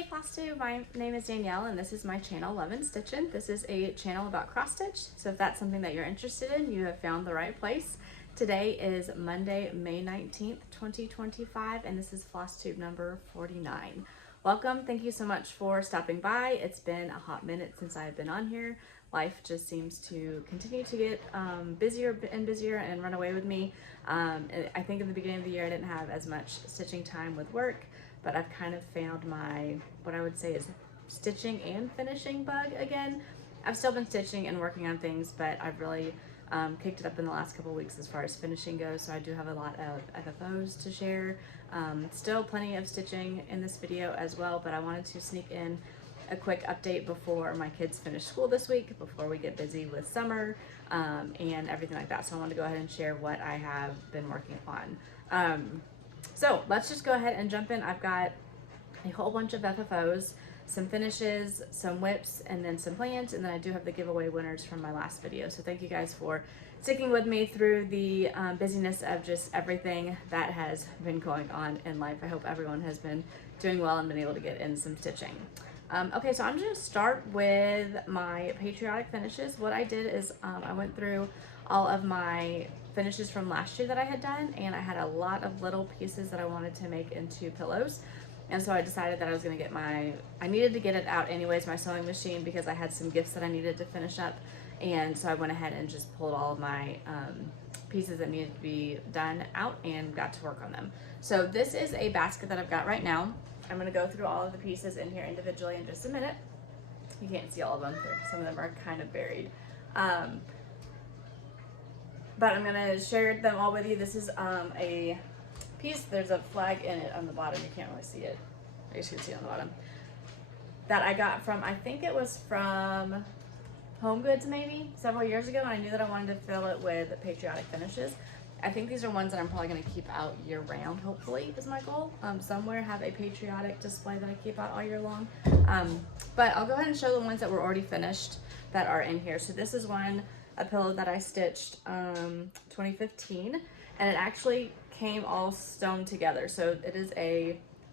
Hey Flosstube, my name is Danielle and this is my channel Love and Stitchin'. This is a channel about cross stitch, so if that's something that you're interested in, you have found the right place. Today is Monday, May 19th, 2025, and this is Flosstube number 49. Welcome, thank you so much for stopping by. It's been a hot minute since I've been on here. Life just seems to continue to get busier and busier and run away with me. I think in the beginning of the year I didn't have as much stitching time with work, but I've kind of found my, what I would say is stitching and finishing bug again. I've still been stitching and working on things, but I've really kicked it up in the last couple of weeks as far as finishing goes, so I do have a lot of FFOs to share. Still plenty of stitching in this video as well, but I wanted to sneak in a quick update before my kids finish school this week, before we get busy with summer and everything like that. So I wanted to go ahead and share what I have been working on. So let's just go ahead and jump in. I've got a whole bunch of FFOs, some finishes, some whips, and then some plans, and then I do have the giveaway winners from my last video. So thank you guys for sticking with me through the busyness of just everything that has been going on in life. I hope everyone has been doing well and been able to get in some stitching. Okay, so I'm just gonna start with my Patriotic Finishes. What I did is I went through all of my finishes from last year that I had done, and I had a lot of little pieces that I wanted to make into pillows. And so I decided that I was gonna get I needed to get it out anyways, my sewing machine, because I had some gifts that I needed to finish up. And so I went ahead and just pulled all of my pieces that needed to be done out and got to work on them. So this is a basket that I've got right now. I'm gonna go through all of the pieces in here individually in just a minute. You can't see all of them, some of them are kind of buried. But I'm gonna share them all with you. This is a piece, there's a flag in it on the bottom, you can't really see it. I guess you can see it on the bottom. That I got from, I think it was from Home Goods maybe, several years ago, and I knew that I wanted to fill it with Patriotic Finishes. I think these are ones that I'm probably gonna keep out year round, hopefully, is my goal. Somewhere have a Patriotic display that I keep out all year long. But I'll go ahead and show the ones that were already finished that are in here. So this is a pillow that I stitched 2015, and it actually came all sewn together. So it is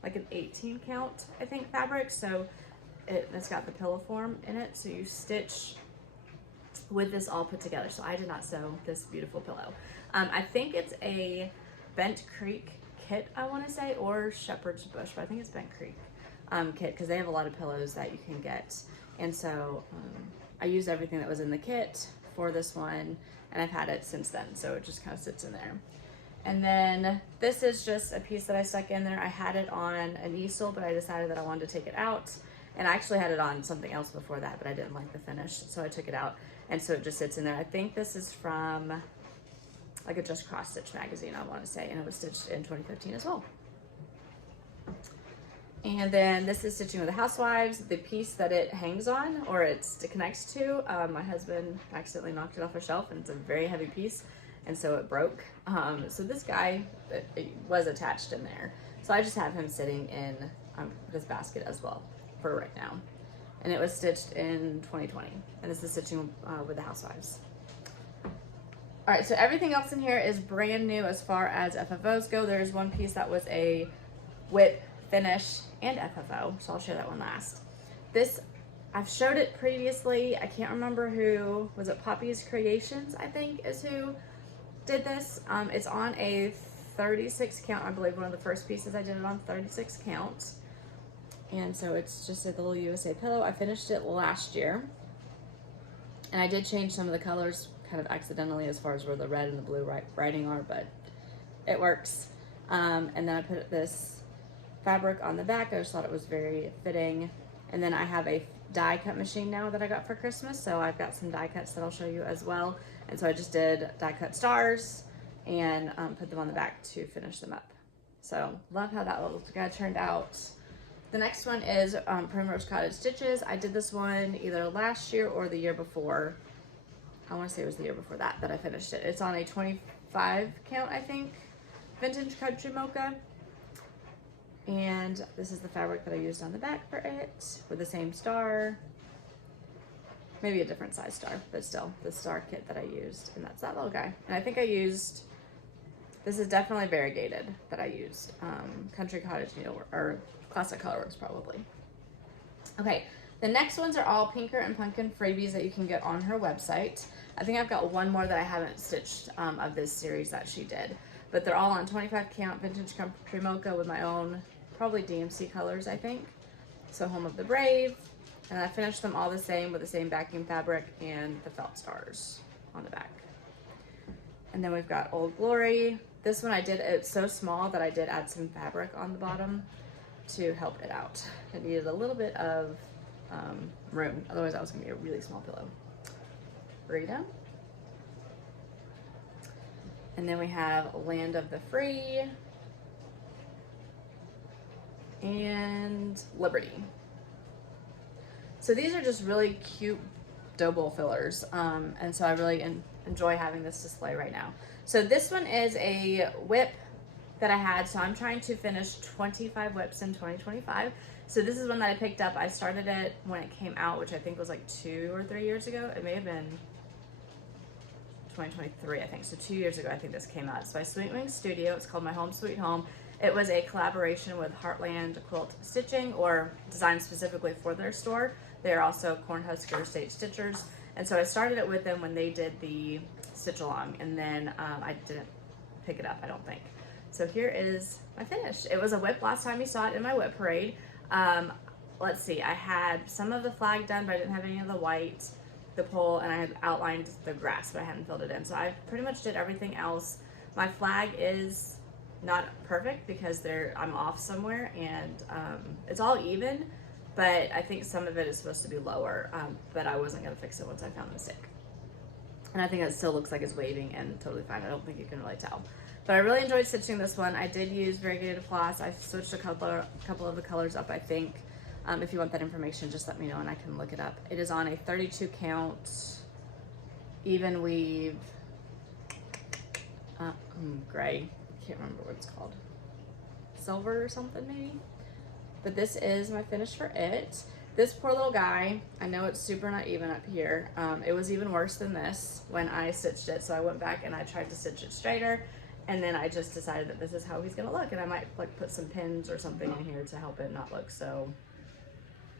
like an 18 count, I think, fabric. So it's got the pillow form in it. So you stitch with this all put together. So I did not sew this beautiful pillow. I think it's a Bent Creek kit, I want to say, or Shepherd's Bush, but I think it's Bent Creek kit, because they have a lot of pillows that you can get. And so I used everything that was in the kit for this one, and I've had it since then, so it just kind of sits in there. And then this is just a piece that I stuck in there. I had it on an easel, but I decided that I wanted to take it out, and I actually had it on something else before that, but I didn't like the finish, so I took it out, and so it just sits in there. I think this is from like a Just Cross Stitch magazine, I want to say, and it was stitched in 2015 as well. And then this is stitching with the Housewives. The piece that it hangs on, or it connects to, my husband accidentally knocked it off a shelf, and it's a very heavy piece, and so it broke. So this guy, it was attached in there. So I just have him sitting in this basket as well for right now. And it was stitched in 2020, and this is stitching with the Housewives. All right, so everything else in here is brand new as far as FFOs go. There's one piece that was a whip, finish, and FFO, so I'll show that one last. This, I've showed it previously. I can't remember who, was it Poppy's Creations, I think, is who did this. It's on a 36 count, I believe. One of the first pieces I did it on 36 count. And so it's just a little USA pillow. I finished it last year. And I did change some of the colors kind of accidentally as far as where the red and the blue writing are, but it works. And then I put this fabric on the back. I just thought it was very fitting. And then I have a die cut machine now that I got for Christmas, so I've got some die cuts that I'll show you as well. And so I just did die cut stars and put them on the back to finish them up. So love how that little guy turned out. The next one is Primrose Cottage Stitches. I did this one either last year or the year before. I want to say it was the year before that I finished it. It's on a 25 count, I think, vintage country mocha. And this is the fabric that I used on the back for it, with the same star. Maybe a different size star, but still the star kit that I used. And that's that little guy. And I think I used, this is definitely variegated that I used. Country Cottage Needlework, or Classic Colorworks probably. Okay, the next ones are all Pinker and Punkin freebies that you can get on her website. I think I've got one more that I haven't stitched of this series that she did. But they're all on 25 count vintage country mocha with my own, probably DMC colors, I think. So Home of the Brave. And I finished them all the same with the same backing fabric and the felt stars on the back. And then we've got Old Glory. This one I did, it's so small that I did add some fabric on the bottom to help it out. It needed a little bit of room, otherwise that was gonna be a really small pillow. Rita. And then we have Land of the Free and Liberty. So these are just really cute dough bowl fillers, and so I really enjoy having this display right now. So this one is a whip that I had, so I'm trying to finish 25 whips in 2025. So this is one that I picked up. I started it when it came out, which I think was like 2 or 3 years ago. It may have been 2023, I think. So 2 years ago, I think this came out. It's by Sweet Wing Studio. It's called My Home Sweet Home. It was a collaboration with Heartland Quilt Stitching, or designed specifically for their store. They are also Cornhusker State Stitchers. And so I started it with them when they did the stitch along, and then I didn't pick it up, I don't think. So here is my finish. It was a whip last time you saw it in my whip parade. Let's see, I had some of the flag done, but I didn't have any of the white, the pole, and I had outlined the grass, but I hadn't filled it in. So I pretty much did everything else. My flag is not perfect because I'm off somewhere, and it's all even, but I think some of it is supposed to be lower, but I wasn't gonna fix it once I found the mistake. And I think it still looks like it's waving and totally fine. I don't think you can really tell. But I really enjoyed stitching this one. I did use variegated floss. I switched a couple of the colors up, I think. If you want that information, just let me know and I can look it up. It is on a 32 count even weave gray. Can't remember what it's called. Silver or something maybe. But this is my finish for it. This poor little guy, I know it's super not even up here. It was even worse than this when I stitched it. So I went back and I tried to stitch it straighter. And then I just decided that this is how he's gonna look. And I might like put some pins or something in here to help it not look so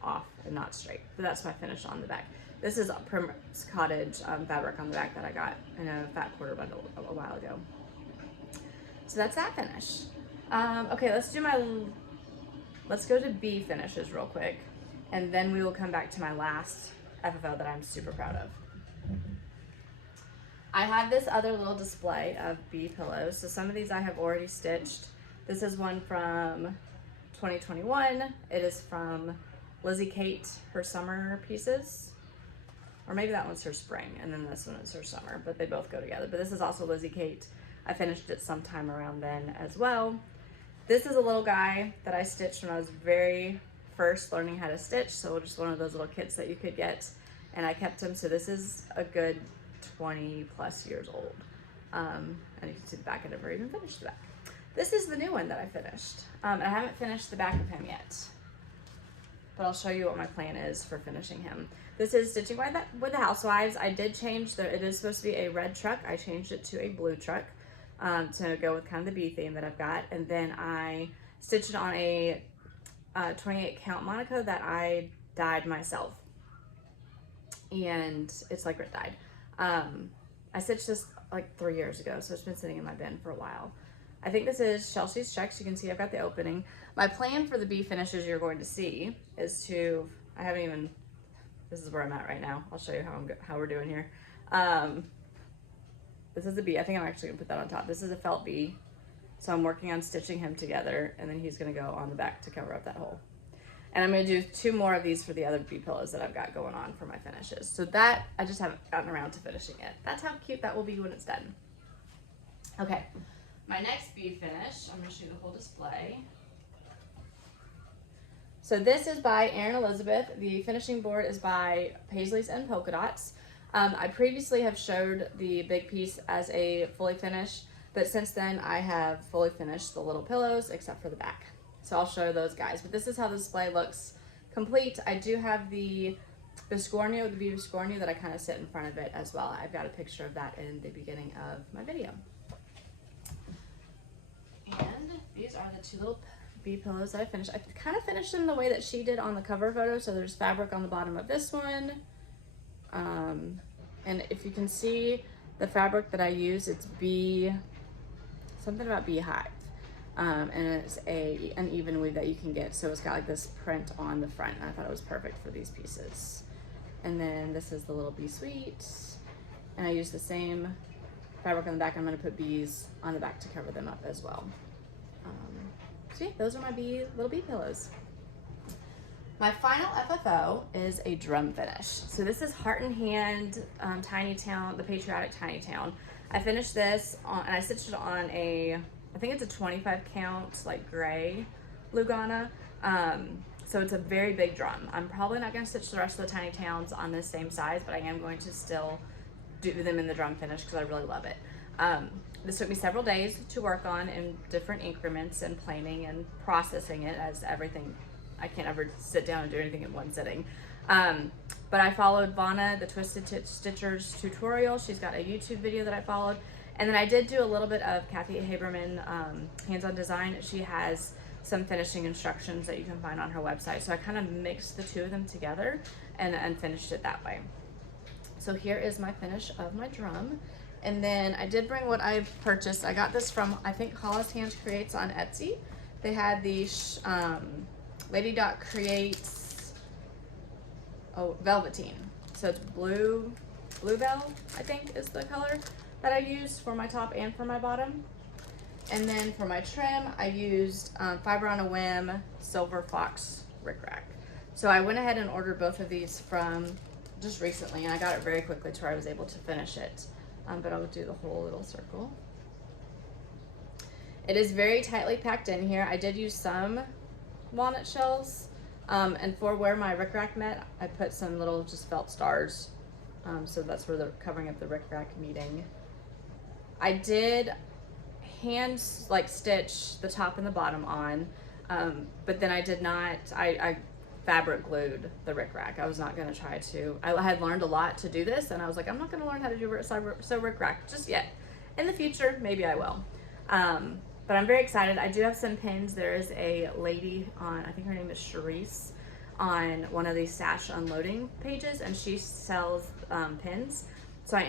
off and not straight. But that's my finish on the back. This is a Primrose Cottage fabric on the back that I got in a fat quarter bundle a while ago. So that's that finish. Okay, let's go to B finishes real quick. And then we will come back to my last FFO that I'm super proud of. I have this other little display of bee pillows. So some of these I have already stitched. This is one from 2021. It is from Lizzie Kate, her summer pieces. Or maybe that one's her spring, and then this one is her summer, but they both go together. But this is also Lizzie Kate. I finished it sometime around then as well. This is a little guy that I stitched when I was very first learning how to stitch. So just one of those little kits that you could get, and I kept him. So this is a good 20 plus years old. And you can see the back. I never even finished the back. This is the new one that I finished. I haven't finished the back of him yet, but I'll show you what my plan is for finishing him. This is Stitching with the Housewives. I did change it is supposed to be a red truck. I changed it to a blue truck to go with kind of the bee theme that I've got. And then I stitched it on a 28 count Monaco that I dyed myself. And it's like grit dyed. I stitched this like 3 years ago, so it's been sitting in my bin for a while. I think this is Chelsea's Checks. You can see I've got the opening. My plan for the bee finishes you're going to see is to, this is where I'm at right now. I'll show you how we're doing here. This is the bee. I think I'm actually gonna put that on top. This is a felt bee. So I'm working on stitching him together, and then he's gonna go on the back to cover up that hole. And I'm gonna do 2 more of these for the other bee pillows that I've got going on for my finishes. So that, I just haven't gotten around to finishing it. That's how cute that will be when it's done. Okay, my next bee finish, I'm gonna show you the whole display. So this is by Erin Elizabeth. The finishing board is by Paisleys and Polka Dots. I previously have showed the big piece as a fully finished, but since then I have fully finished the little pillows except for the back. So I'll show those guys, but this is how the display looks complete. I do have the Biscornu, the bee Biscornu that I kind of sit in front of it as well. I've got a picture of that in the beginning of my video. And these are the 2 little bee pillows that I finished. I kind of finished them the way that she did on the cover photo. So there's fabric on the bottom of this one. And if you can see the fabric that I use, it's bee, something about beehive. And it's an even weave that you can get. So it's got like this print on the front. And I thought it was perfect for these pieces. And then this is the little bee suite. And I use the same fabric on the back. I'm gonna put bees on the back to cover them up as well. So yeah, those are my little bee pillows. My final FFO is a drum finish. So this is Heart and Hand Tiny Town, the Patriotic Tiny Town. I finished this on, and I stitched it on I think it's a 25 count, like gray Lugana. So it's a very big drum. I'm probably not gonna stitch the rest of the Tiny Towns on this same size, but I am going to still do them in the drum finish because I really love it. This took me several days to work on in different increments and planning and processing it, as everything, I can't ever sit down and do anything in one sitting. But I followed Vanna, the Twisted Stitchers tutorial. She's got a YouTube video that I followed. And then I did do a little bit of Kathy Haberman hands-on design. She has some finishing instructions that you can find on her website. So I kind of mixed the two of them together and finished it that way. So here is my finish of my drum. And then I did bring what I purchased. I got this from, I think, Hollis Hands Creates on Etsy. They had the Lady Dot Creates velveteen. So it's bluebell, I think is the color that I used for my top and for my bottom. And then for my trim, I used Fiber on a Whim Silver Fox Rickrack. So I went ahead and ordered both of these from just recently, and I got it very quickly to where I was able to finish it. But I'll do the whole little circle. It is very tightly packed in here. I did use some walnut shells, and for where my rickrack met, I put some little just felt stars. So that's where they're covering up the rickrack meeting. I did hand stitch the top and the bottom on, but then I did not, I fabric glued the rickrack. I was not gonna try to, I had learned a lot to do this, and I was like, I'm not gonna learn how to do sew rickrack just yet. In the future, maybe I will. But I'm very excited. I do have some pins. There is a lady on, I think her name is Charisse, on one of these stash unloading pages, and she sells pins. So I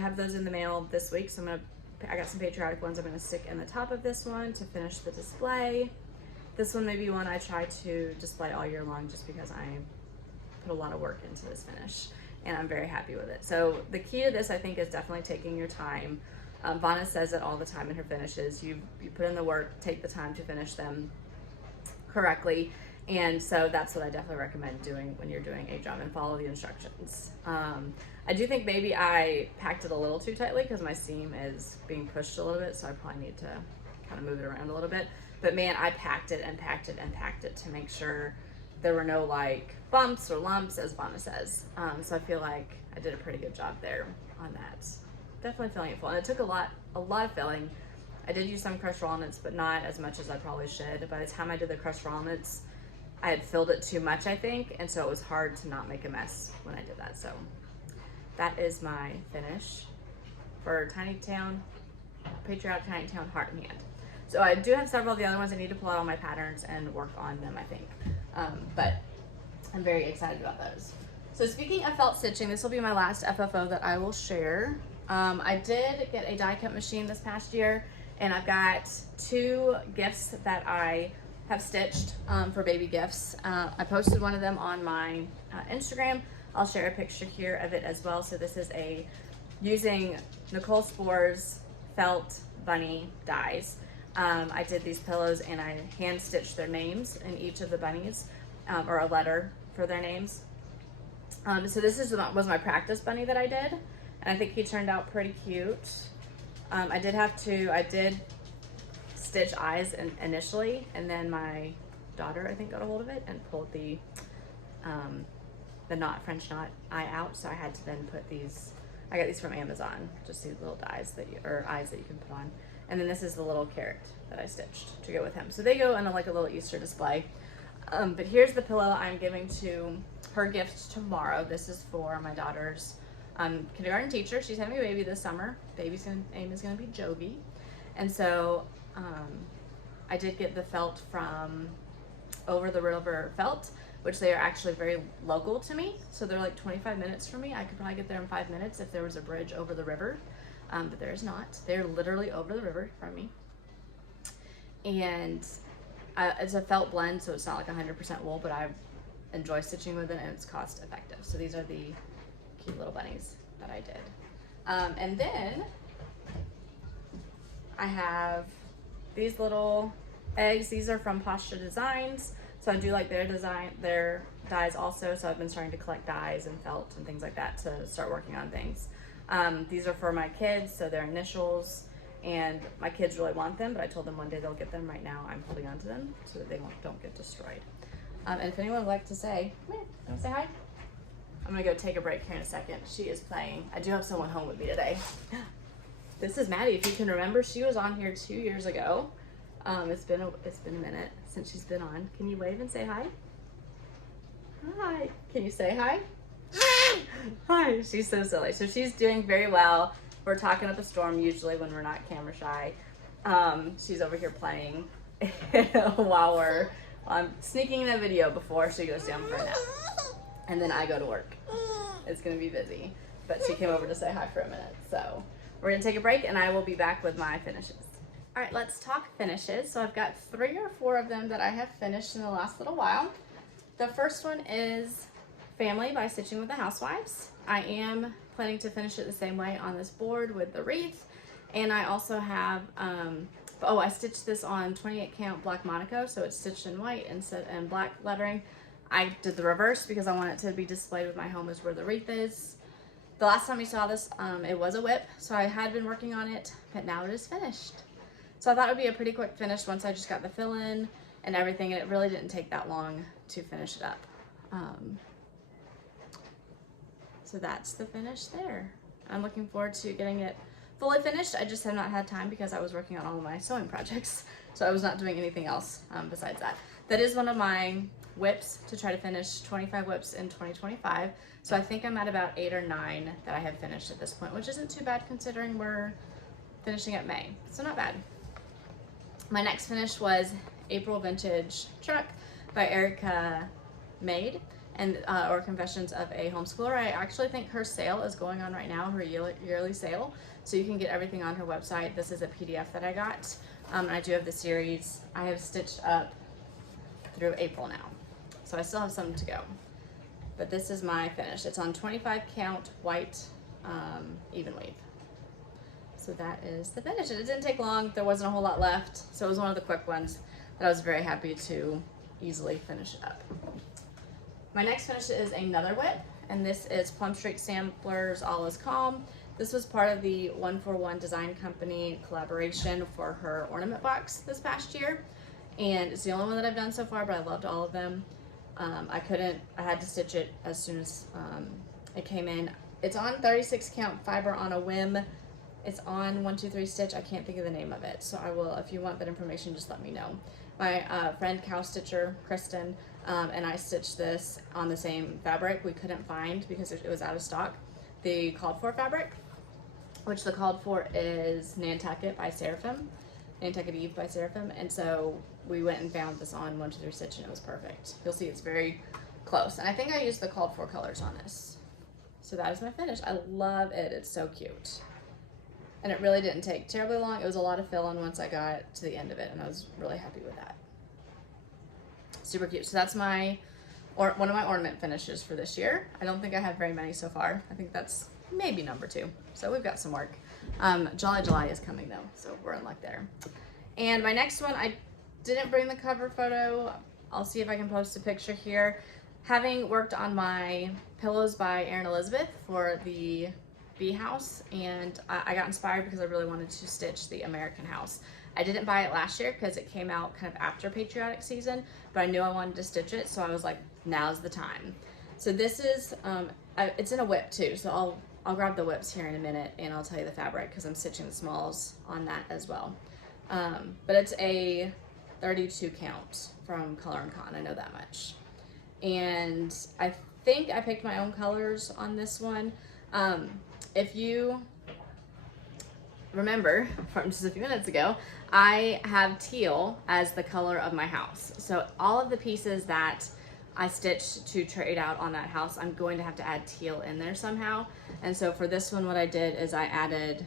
have those in the mail this week. So I got some patriotic ones I'm gonna stick in the top of this one to finish the display. This one may be one I try to display all year long, just because I put a lot of work into this finish, and I'm very happy with it. So the key to this, I think, is definitely taking your time. Vanna says it all the time in her finishes. You put in the work, take the time to finish them correctly. And so that's what I definitely recommend doing when you're doing a drum, and follow the instructions. I do think maybe I packed it a little too tightly because my seam is being pushed a little bit, so I probably need to kind of move it around a little bit. But man, I packed it and packed it and packed it to make sure there were no like bumps or lumps, as Vanna says. So I feel like I did a pretty good job there on that. Definitely filling it full, and it took a lot of filling. I did use some crushed walnuts, but not as much as I probably should. By the time I did the crushed walnuts, I had filled it too much, I think, and so it was hard to not make a mess when I did that. So that is my finish for Tiny Town, Patriotic Tiny Town Heart and Hand. So I do have several of the other ones. I need to pull out all my patterns and work on them, I think. But I'm very excited about those. So speaking of felt stitching, this will be my last FFO that I will share. I did get a die cut machine this past year, and I've got 2 gifts that I have stitched for baby gifts. I posted one of them on my Instagram. I'll share a picture here of it as well. So this is using Nicole Spore's felt bunny dies. I did these pillows, and I hand stitched their names in each of the bunnies, or a letter for their names. So this was my practice bunny that I did, and I think he turned out pretty cute. I did stitch eyes initially, and then my daughter, I think, got a hold of it and pulled the French knot eye out. So I had to then put these, I got these from Amazon, just these little eyes that you can put on. And then this is the little carrot that I stitched to go with him. So they go in a little Easter display. But here's the pillow I'm giving to her gift tomorrow. This is for my daughter's kindergarten teacher. She's having a baby this summer. Baby's name is gonna be Jovi. And so I did get the felt from Over the River Felt, which they are actually very local to me. So they're like 25 minutes from me. I could probably get there in 5 minutes if there was a bridge over the river, but there is not. They're literally over the river from me. And it's a felt blend, so it's not like 100% wool, but I enjoy stitching with it and it's cost effective. So these are the cute little bunnies that I did. And then I have these little eggs. These are from Posture Designs. So I do like their dies also. So I've been starting to collect dies and felt and things like that to start working on things. These are for my kids, so they're initials, and my kids really want them, but I told them one day they'll get them. Right now I'm holding on to them so that they don't get destroyed. And if anyone would like to say, come here, you want to say hi? I'm gonna go take a break here in a second. She is playing. I do have someone home with me today. This is Maddie. If you can remember, she was on here 2 years ago. It's been a minute since she's been on. Can you wave and say hi? Hi. Can you say hi? Hi. Hi. She's so silly. So she's doing very well. We're talking up a storm usually when we're not camera shy. She's over here playing while I'm sneaking in a video before she goes down for a nap. And then I go to work. It's gonna be busy. But she came over to say hi for a minute. So we're gonna take a break and I will be back with my finishes. All right, let's talk finishes. So I've got 3 or 4 of them that I have finished in the last little while. The first one is Family by Stitching with the Housewives. I am planning to finish it the same way on this board with the wreath. And I also have, I stitched this on 28 count black Monaco, so it's stitched in white and black lettering. I did the reverse because I want it to be displayed with my home is where the wreath is. The last time you saw this, it was a whip, so I had been working on it, but now it is finished. So I thought it would be a pretty quick finish once I just got the fill in and everything, and it really didn't take that long to finish it up. So that's the finish there. I'm looking forward to getting it fully finished. I just have not had time because I was working on all of my sewing projects, so I was not doing anything else besides that. That is one of my whips to try to finish 25 whips in 2025. So I think I'm at about 8 or 9 that I have finished at this point, which isn't too bad considering we're finishing at May. So not bad. My next finish was April Vintage Truck by Erica Made, and or Confessions of a Homeschooler. I actually think her sale is going on right now, her yearly sale. So you can get everything on her website. This is a PDF that I got. I do have the series. I have stitched up through April now. So I still have some to go. But this is my finish. It's on 25 count white even weave. So that is the finish. It didn't take long. There wasn't a whole lot left. So it was one of the quick ones that I was very happy to easily finish it up. My next finish is another whip, and this is Plumstreet Samplers All Is Calm. This was part of the 141 Design Company collaboration for her ornament box this past year. And it's the only one that I've done so far, but I loved all of them. I had to stitch it as soon as it came in. It's on 36 count fiber on a whim. It's on 1, 2, 3 stitch. I can't think of the name of it. So I will, if you want that information, just let me know. My friend cow stitcher, Kristen, and I stitched this on the same fabric. We couldn't find, because it was out of stock, the called for fabric, which the called for is Nantucket by Seraphim, Nantucket Eve by Seraphim. And so we went and found this on 1, 2, 3 stitch, and it was perfect. You'll see it's very close. And I think I used the called for colors on this. So that is my finish. I love it. It's so cute. And it really didn't take terribly long. It was a lot of fill-in once I got to the end of it, and I was really happy with that. Super cute. So that's one of my ornament finishes for this year. I don't think I have very many so far. I think that's maybe number 2. So we've got some work. Jolly July is coming though, so we're in luck there. And my next one, I didn't bring the cover photo. I'll see if I can post a picture here. Having worked on my pillows by Erin Elizabeth for the Bee House, and I got inspired because I really wanted to stitch the American House. I didn't buy it last year because it came out kind of after Patriotic season, but I knew I wanted to stitch it, so I was like, now's the time. So this is, it's in a whip too, so I'll grab the whips here in a minute and I'll tell you the fabric because I'm stitching the smalls on that as well. But it's a 32 count from Color and Con, I know that much. And I think I picked my own colors on this one. If you remember from just a few minutes ago, I have teal as the color of my house. So all of the pieces that I stitched to trade out on that house, I'm going to have to add teal in there somehow. And so for this one, what I did is I added,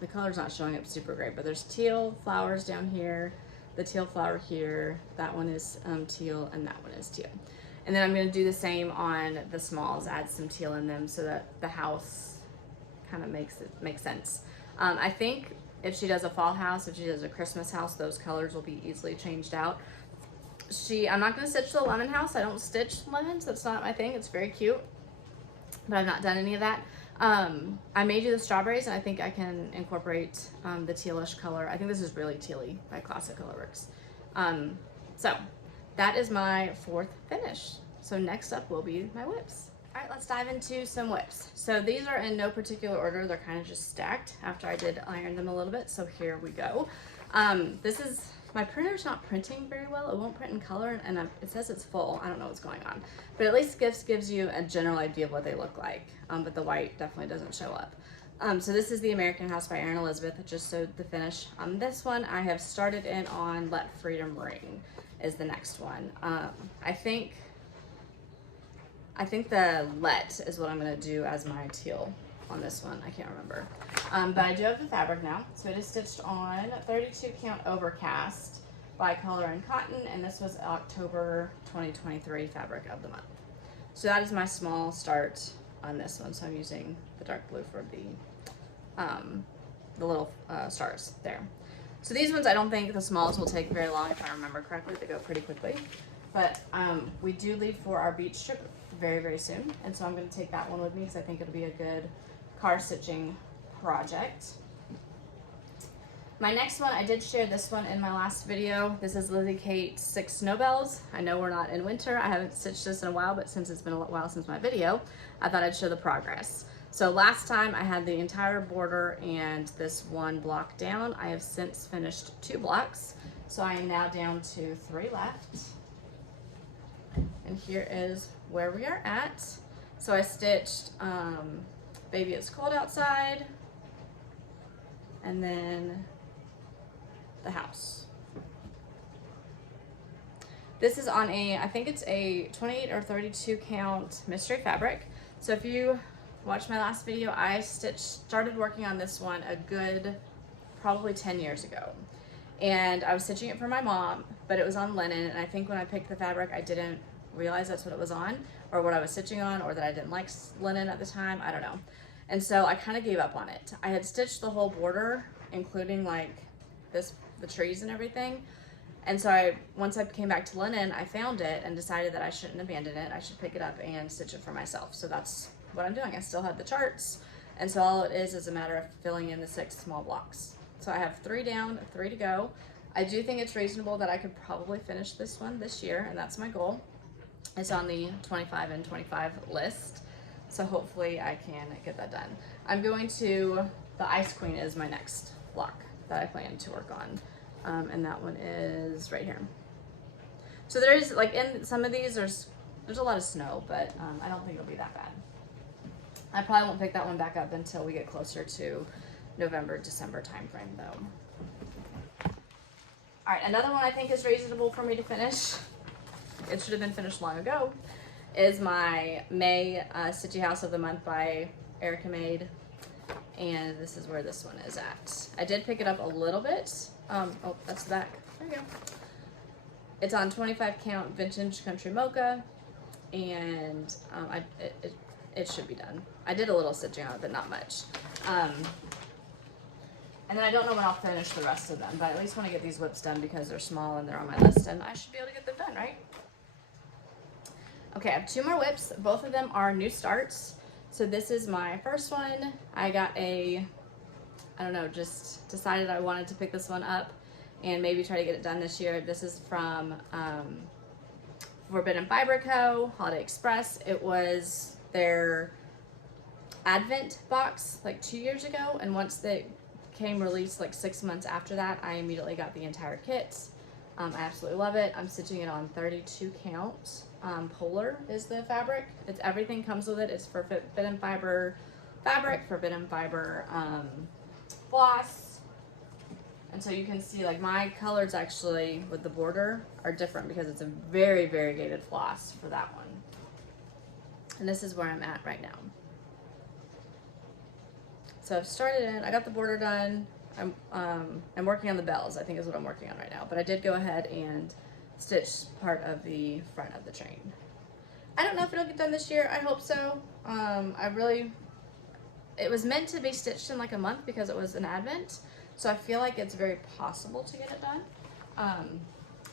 the color's not showing up super great, but there's teal flowers down here, the teal flower here, that one is teal, and that one is teal. And then I'm going to do the same on the smalls, add some teal in them so that the house kind of makes sense. I think if she does a fall house, if she does a Christmas house, those colors will be easily changed out. I'm not going to stitch the lemon house. I don't stitch lemons. That's not my thing. It's very cute, but I've not done any of that. I may do the strawberries, and I think I can incorporate the tealish color. I think this is really tealy by Classic Colorworks. So that is my fourth finish. So next up will be my whips. All right, let's dive into some whips. So these are in no particular order. They're kind of just stacked after I did iron them a little bit. So here we go. This is, my printer's not printing very well. It won't print in color, and it says it's full. I don't know what's going on, but at least gives you a general idea of what they look like. But the white definitely doesn't show up. So this is the American House by Erin Elizabeth. I just sewed the finish on this one. I have started in on Let Freedom Ring is the next one. I think the Let is what I'm gonna do as my teal on this one. I can't remember. But I do have the fabric now. So it is stitched on 32 count overcast by Color and Cotton, and this was October 2023 fabric of the month. So that is my small start on this one. So I'm using the dark blue for the little stars there. So these ones, I don't think the smalls will take very long. If I remember correctly, they go pretty quickly. But we do leave for our beach trip very, very soon. And so I'm going to take that one with me because I think it'll be a good car stitching project. My next one, I did share this one in my last video. This is Lizzie Kate's 6 Snowbells. I know we're not in winter. I haven't stitched this in a while, but since it's been a while since my video, I thought I'd show the progress. So last time I had the entire border and this one block down. I have since finished 2 blocks. So I am now down to 3 left. And here is where we are at. So I stitched Baby It's Cold Outside, and then the house. This is on I think it's a 28 or 32 count mystery fabric. So if you watched my last video, I started working on this one a good probably 10 years ago. And I was stitching it for my mom, but it was on linen, and I think when I picked the fabric, I didn't realize that's what it was on, or what I was stitching on, or that I didn't like linen at the time. I don't know. And so I kind of gave up on it. I had stitched the whole border, including like the trees and everything. And so once I came back to linen, I found it and decided that I shouldn't abandon it. I should pick it up and stitch it for myself. So that's what I'm doing. I still have the charts. And so all it is a matter of filling in the 6 small blocks. So I have 3 down, 3 to go. I do think it's reasonable that I could probably finish this one this year, and that's my goal. It's on the 25 and 25 list. So hopefully I can get that done. I'm going to, the Ice Queen is my next block that I plan to work on. And that one is right here. So there's, like, in some of these, there's a lot of snow, but I don't think it'll be that bad. I probably won't pick that one back up until we get closer to November, December timeframe though. All right, another one I think is reasonable for me to finish. It should have been finished long ago. Is my May Stitchy House of the Month by Erica Made. And this is where this one is at. I did pick it up a little bit. Oh, that's the back. There you go. It's on 25 count vintage country mocha, and it should be done. I did a little stitching on it, but not much. And then I don't know when I'll finish the rest of them, but I at least want to get these whips done because they're small and they're on my list, and I should be able to get them done, right? Okay, I have 2 more whips. Both of them are new starts. So this is my first one. I got I don't know, just decided I wanted to pick this one up and maybe try to get it done this year. This is from Forbidden Fiber Co., Holiday Express. It was their Advent box like 2 years ago, and once they came released like 6 months after that, I immediately got the entire kit. I absolutely love it. I'm stitching it on 32 count. Polar is the fabric. Everything comes with it. It's Forbidden Fiber fabric, Forbidden Fiber floss. And so you can see like my colors actually with the border are different because it's a very variegated floss for that one. And this is where I'm at right now. So I've started in, I got the border done. I'm working on the bells, I think is what I'm working on right now. But I did go ahead and stitch part of the front of the train. I don't know if it'll get done this year. I hope so. It was meant to be stitched in like a month because it was an advent. So I feel like it's very possible to get it done.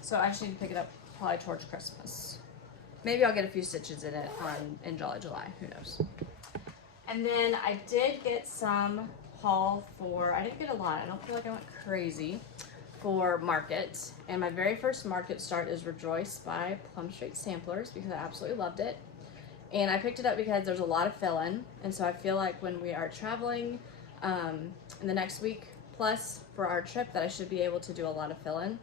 So I just need to pick it up probably towards Christmas. Maybe I'll get a few stitches in it in July, who knows. And then I did get some haul for, I didn't get a lot, I don't feel like I went crazy, for market. And my very first market start is Rejoice by Plumstreet Samplers because I absolutely loved it. And I picked it up because there's a lot of fill-in, and so I feel like when we are traveling in the next week plus for our trip that I should be able to do a lot of fill-in.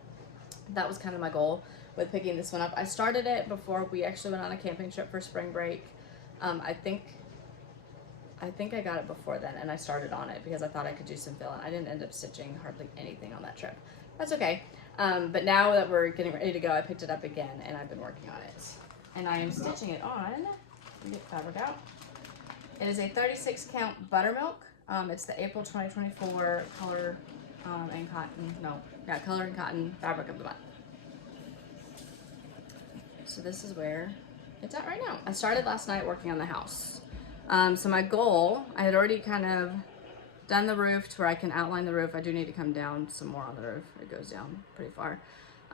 That was kind of my goal with picking this one up. I started it before we actually went on a camping trip for spring break. I think I got it before then, and I started on it because I thought I could do some fill-in. I didn't end up stitching hardly anything on that trip. That's okay. But now that we're getting ready to go, I picked it up again, and I've been working on it. And I am stitching it on, let me get fabric out. It is a 36 count buttermilk. It's the April 2024 color and cotton, color and cotton fabric of the month. So this is where it's at right now. I started last night working on the house. So my goal, I had already kind of done the roof to where I can outline the roof. I do need to come down some more on the roof. It goes down pretty far.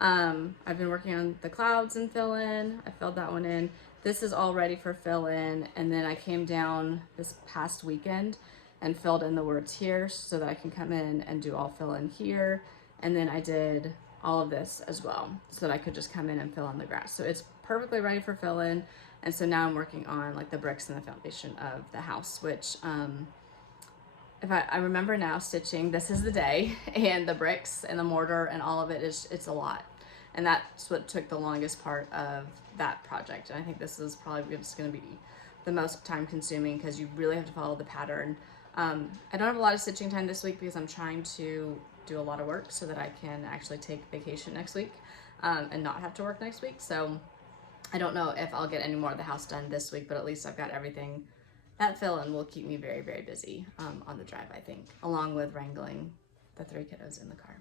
I've been working on the clouds and fill in. I filled that one in. This is all ready for fill in. And then I came down this past weekend and filled in the words here so that I can come in and do all fill in here. And then I did all of this as well so that I could just come in and fill in the grass. So it's perfectly ready for fill in. And so now I'm working on like the bricks and the foundation of the house, which if I remember now stitching, this is the day, and the bricks and the mortar and all of it it's a lot. And that's what took the longest part of that project. And I think this is probably just going to be the most time consuming because you really have to follow the pattern. I don't have a lot of stitching time this week because I'm trying to do a lot of work so that I can actually take vacation next week and not have to work next week. So I don't know if I'll get any more of the house done this week, but at least I've got everything. That fill-in will keep me very, very busy on the drive, I think, along with wrangling the 3 kiddos in the car.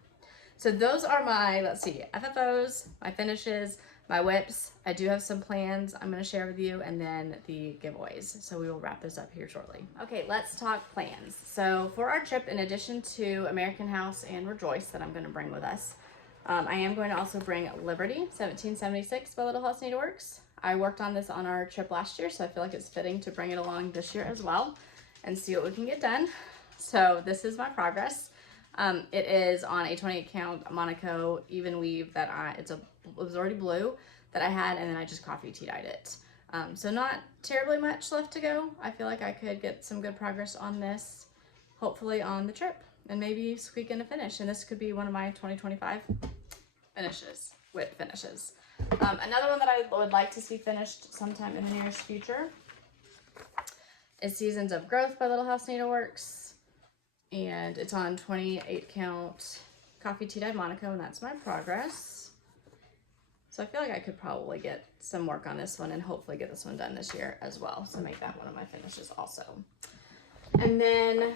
So those are my, let's see, FFOs, my finishes, my whips. I do have some plans I'm going to share with you, and then the giveaways. So we will wrap this up here shortly. Okay, let's talk plans. So for our trip, in addition to American House and Rejoice that I'm going to bring with us, I am going to also bring Liberty 1776 by Little House Needleworks. I worked on this on our trip last year, so I feel like it's fitting to bring it along this year as well and see what we can get done. So this is my progress. It is on a 28 count Monaco even weave that it was already blue that I had, and then I just coffee tea dyed it. So not terribly much left to go. I feel like I could get some good progress on this, hopefully on the trip, and maybe squeak in a finish. And this could be one of my 2025 finishes, whip finishes. Another one that I would like to see finished sometime in the nearest future is Seasons of Growth by Little House Needleworks. And it's on 28 count coffee tea dyed Monaco, and that's my progress. So I feel like I could probably get some work on this one and hopefully get this one done this year as well. So make that one of my finishes also. And then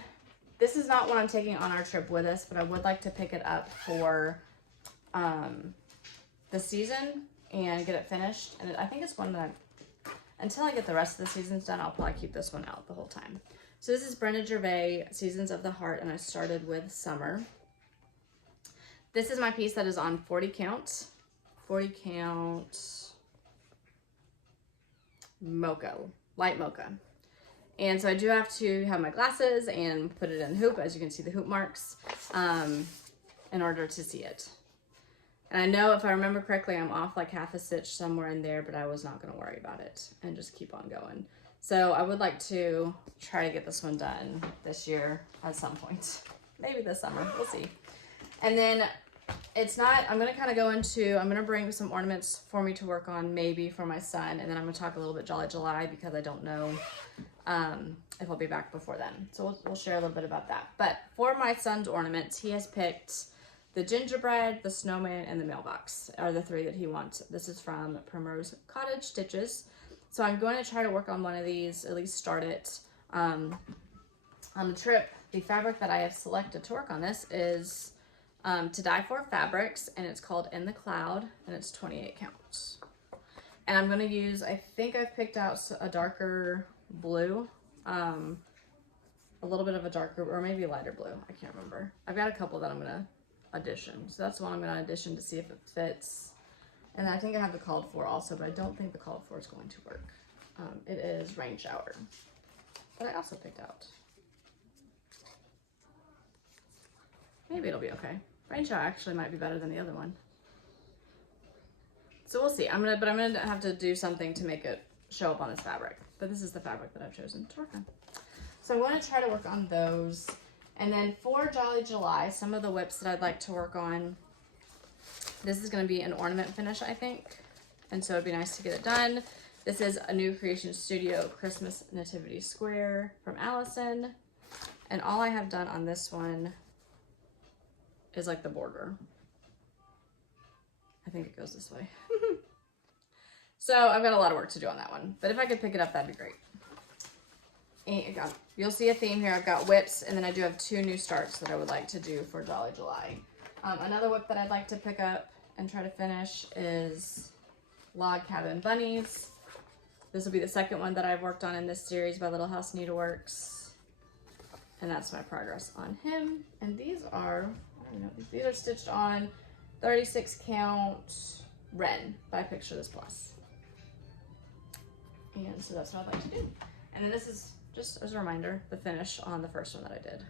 this is not what I'm taking on our trip with us, but I would like to pick it up for the season and get it finished. And I think it's one that until I get the rest of the seasons done, I'll probably keep this one out the whole time. So this is Brenda Gervais, Seasons of the Heart, and I started with Summer. This is my piece that is on 40 count mocha, light mocha. And so I do have to have my glasses and put it in hoop, as you can see the hoop marks, in order to see it. And I know if I remember correctly, I'm off like half a stitch somewhere in there, but I was not going to worry about it and just keep on going. So I would like to try to get this one done this year at some point. Maybe this summer, we'll see. And then I'm going to kind of go into, I'm going to bring some ornaments for me to work on, maybe for my son. And then I'm going to talk a little bit Jolly July because I don't know if I'll be back before then. So we'll share a little bit about that. But for my son's ornaments, he has picked the gingerbread, the snowman, and the mailbox are the 3 that he wants. This is from Primrose Cottage Stitches. So I'm going to try to work on one of these, at least start it. On the trip, the fabric that I have selected to work on this is To Die For Fabrics, and it's called In the Cloud, and it's 28 counts. And I'm going to use, I think I've picked out a darker blue, a little bit of a darker, or maybe lighter blue. I can't remember. I've got a couple that I'm going to audition. So that's the one I'm going to audition to see if it fits. And I think I have the called for also, but I don't think the called for is going to work. It is Rain Shower. But I also picked out. Maybe it'll be okay. Rain Shower actually might be better than the other one. So we'll see. I'm gonna have to do something to make it show up on this fabric. But this is the fabric that I've chosen to work on. So I'm going to try to work on those. And then for Jolly July, some of the whips that I'd like to work on. This is going to be an ornament finish, I think. And so it'd be nice to get it done. This is a New Creation Studio Christmas Nativity Square from Allison. And all I have done on this one is like the border. I think it goes this way. So I've got a lot of work to do on that one. But if I could pick it up, that'd be great. And you'll see a theme here. I've got whips, and then I do have 2 new starts that I would like to do for Jolly July. Another whip that I'd like to pick up and try to finish is Log Cabin Bunnies. This will be the second one that I've worked on in this series by Little House Needleworks. And that's my progress on him. And these are, I don't know, these are stitched on 36 count Ren by Picture This Plus. And so that's what I'd like to do. And then this is, just as a reminder, the finish on the first one that I did.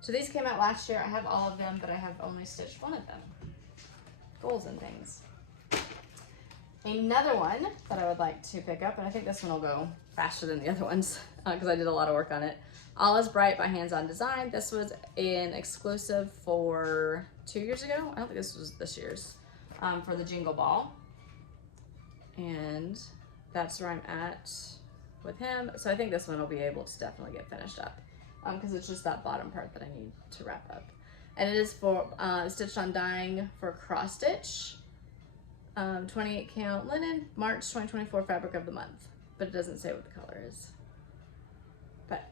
So these came out last year. I have all of them, but I have only stitched one of them. Goals and things. Another one that I would like to pick up, and I think this one will go faster than the other ones because I did a lot of work on it. All is Bright by Hands On Design. This was an exclusive for 2 years ago. I don't think this was this year's, for the Jingle Ball. And that's where I'm at with him. So I think this one will be able to definitely get finished up because it's just that bottom part that I need to wrap up. And it is for Stitched on Dying for Cross Stitch, 28 count linen, March 2024 fabric of the month, but it doesn't say what the color is. But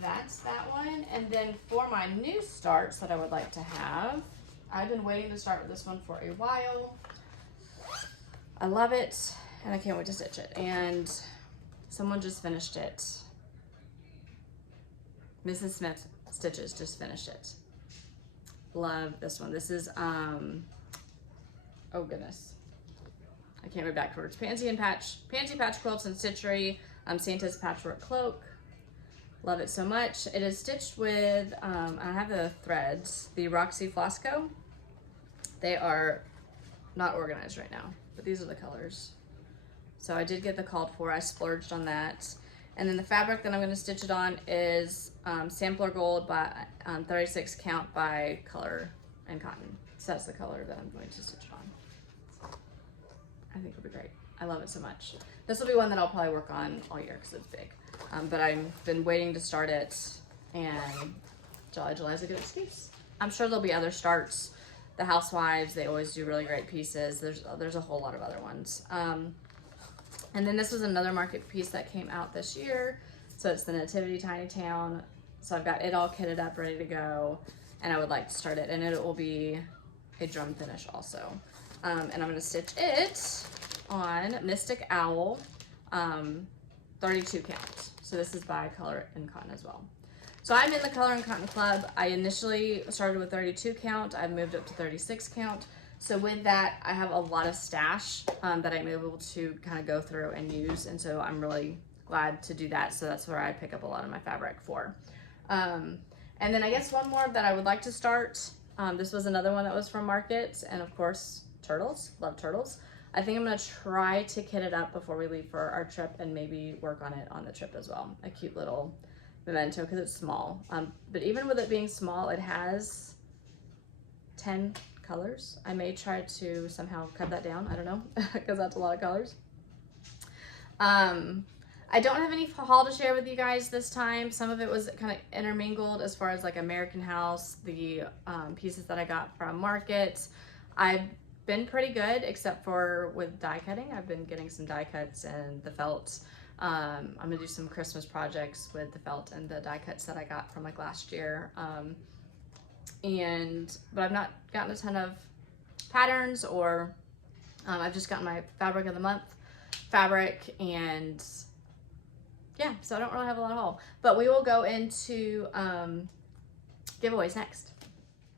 that's that one. And then for my new starts that I would like to have, I've been waiting to start with this one for a while. I love it, and I can't wait to stitch it. And someone just finished it. Mrs. Smith Stitches just finished it. Love this one. This is, oh goodness, I can't read backwards. Pansy Patch Quilts and Stitchery, Santa's Patchwork Cloak. Love it so much. It is stitched with, I have the threads, the Roxy Flosco. They are not organized right now, but these are the colors. So I did get the called for, I splurged on that. And then the fabric that I'm gonna stitch it on is Sampler Gold by 36 count by Color and Cotton. So that's the color that I'm going to stitch it on. I think it'll be great. I love it so much. This will be one that I'll probably work on all year because it's big. But I've been waiting to start it, and Jolly July is a good excuse. I'm sure there'll be other starts. The Housewives, they always do really great pieces. There's a whole lot of other ones. And then this was another market piece that came out this year. So it's the Nativity Tiny Town. So I've got it all kitted up, ready to go. And I would like to start it. And it will be a drum finish also. And I'm gonna stitch it on Mystic Owl, 32 count. So this is by Color and Cotton as well. So I'm in the Color and Cotton Club. I initially started with 32 count. I've moved up to 36 count. So with that, I have a lot of stash that I'm able to kind of go through and use. And so I'm really glad to do that. So that's where I pick up a lot of my fabric for. And then I guess one more that I would like to start. This was another one that was from Market. And of course, turtles. Love turtles. I think I'm going to try to kit it up before we leave for our trip and maybe work on it on the trip as well. A cute little memento because it's small. But even with it being small, it has 10 colors. I may try to somehow cut that down. I don't know, because that's a lot of colors. I I don't have any haul to share with you guys this time. Some of it was kind of intermingled as far as like American House, the pieces that I got from Market. I've been pretty good, except for with die cutting. I've been getting some die cuts and the felt. I'm gonna do some Christmas projects with the felt and the die cuts that I got from like last year. But I've not gotten a ton of patterns, or I've just gotten my fabric of the month fabric, and yeah, so I don't really have a lot of haul, but we will go into giveaways next.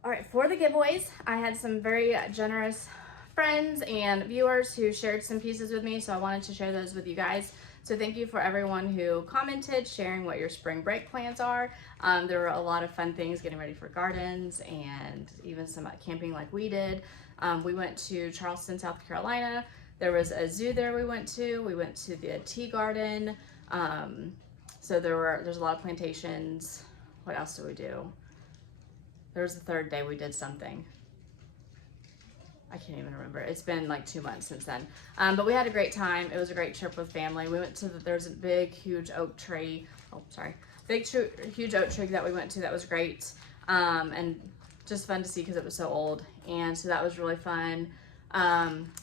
All right, for the giveaways, I had some very generous friends and viewers who shared some pieces with me, so I wanted to share those with you guys. So thank you for everyone who commented, sharing what your spring break plans are. There were a lot of fun things, getting ready for gardens and even some camping like we did. We went to Charleston, South Carolina. There was a zoo there we went to. We went to the tea garden. So there's a lot of plantations. What else did we do? There was the third day we did something. I can't even remember. It's been like 2 months since then. But we had a great time. It was a great trip with family. We went to there's a big, huge oak tree. Oh, sorry. Huge oak tree that we went to that was great. And just fun to see because it was so old. And so that was really fun.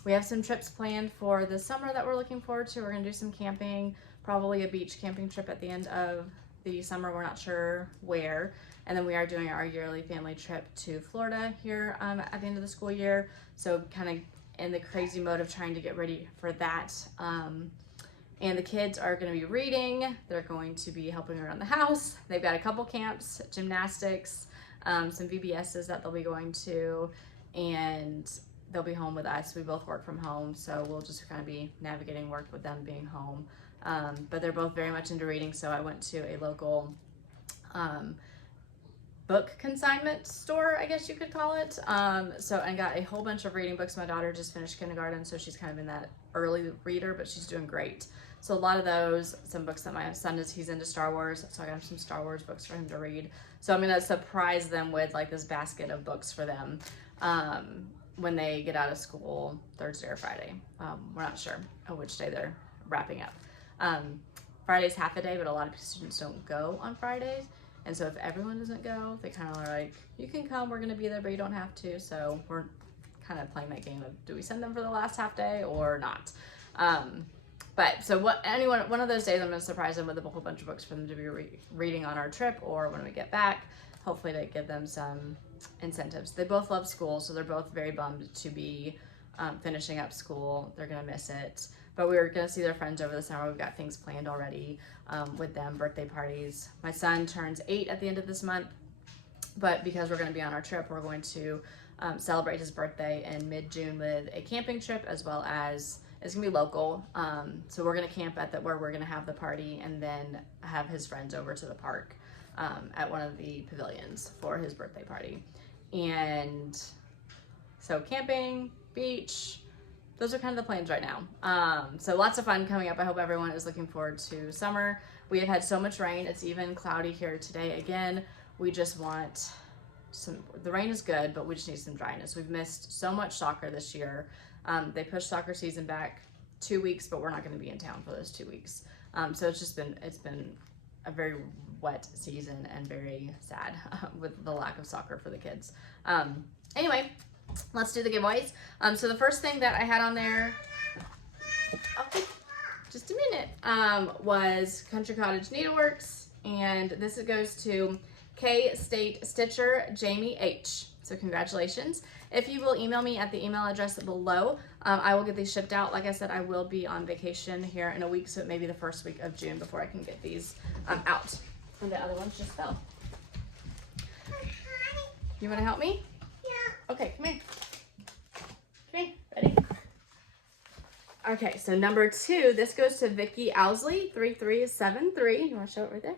We have some trips planned for the summer that we're looking forward to. We're going to do some camping, probably a beach camping trip at the end of the summer. We're not sure where. And then we are doing our yearly family trip to Florida here at the end of the school year. So kind of in the crazy mode of trying to get ready for that. And the kids are going to be reading. They're going to be helping around the house. They've got a couple camps, gymnastics, some VBSs that they'll be going to, and they'll be home with us. We both work from home, so we'll just kind of be navigating work with them being home. But they're both very much into reading, so I went to a local book consignment store, I guess you could call it. And got a whole bunch of reading books. My daughter just finished kindergarten, so she's kind of in that early reader, but she's doing great. So a lot of those, some books that my son he's into Star Wars, so I got some Star Wars books for him to read. So I'm gonna surprise them with like this basket of books for them when they get out of school Thursday or Friday. We're not sure which day they're wrapping up. Friday's half a day, but a lot of students don't go on Fridays. And so if everyone doesn't go, they kind of are like, you can come, we're gonna be there, but you don't have to. So we're kind of playing that game of, do we send them for the last half day or not? But so one of those days I'm gonna surprise them with a whole bunch of books for them to be reading on our trip, or when we get back, hopefully to give them some incentives. They both love school, so they're both very bummed to be finishing up school. They're gonna miss it. But we were gonna see their friends over the summer. We've got things planned already with them, birthday parties. My son turns 8 at the end of this month, but because we're gonna be on our trip, we're going to celebrate his birthday in mid-June with a camping trip, as well as, it's gonna be local. So we're gonna camp at where we're gonna have the party, and then have his friends over to the park at one of the pavilions for his birthday party. And so camping, beach, those are kind of the plans right now. So lots of fun coming up. I hope everyone is looking forward to summer. We have had so much rain. It's even cloudy here today again. We just want the rain is good, but we just need some dryness. We've missed so much soccer this year. They pushed soccer season back 2 weeks, but we're not gonna be in town for those 2 weeks. So it's been a very wet season and very sad with the lack of soccer for the kids. Anyway, let's do the giveaways. So the first thing that I had on there, just a minute, was Country Cottage Needleworks, and this goes to K-State Stitcher Jamie H. So congratulations. If you will email me at the email address below, I will get these shipped out. Like I said, I will be on vacation here in a week, so it may be the first week of June before I can get these out. And the other ones just fell. You want to help me? Yeah. Okay, come here. Come here. Ready? Okay, so number 2, this goes to Vicky Owsley, 3373. You want to show it right there?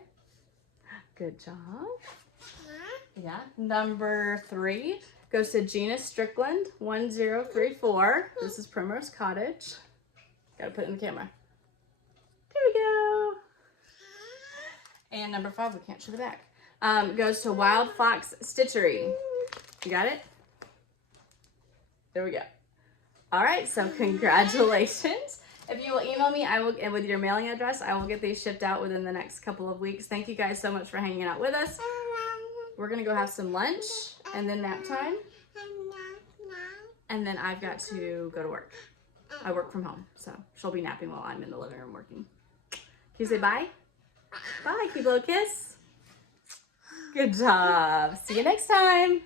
Good job. Yeah. Number 3 goes to Gina Strickland, 1034. This is Primrose Cottage. Gotta put it in the camera. There we go. And number 5, we can't show the back, goes to Wild Fox Stitchery. You got it? There we go. All right, so congratulations. If you will email me, I will, and with your mailing address, I will get these shipped out within the next couple of weeks. Thank you guys so much for hanging out with us. We're gonna go have some lunch and then nap time. And then I've got to go to work. I work from home, so she'll be napping while I'm in the living room working. Can you say bye? Bye, can you blow a kiss? Good job. See you next time.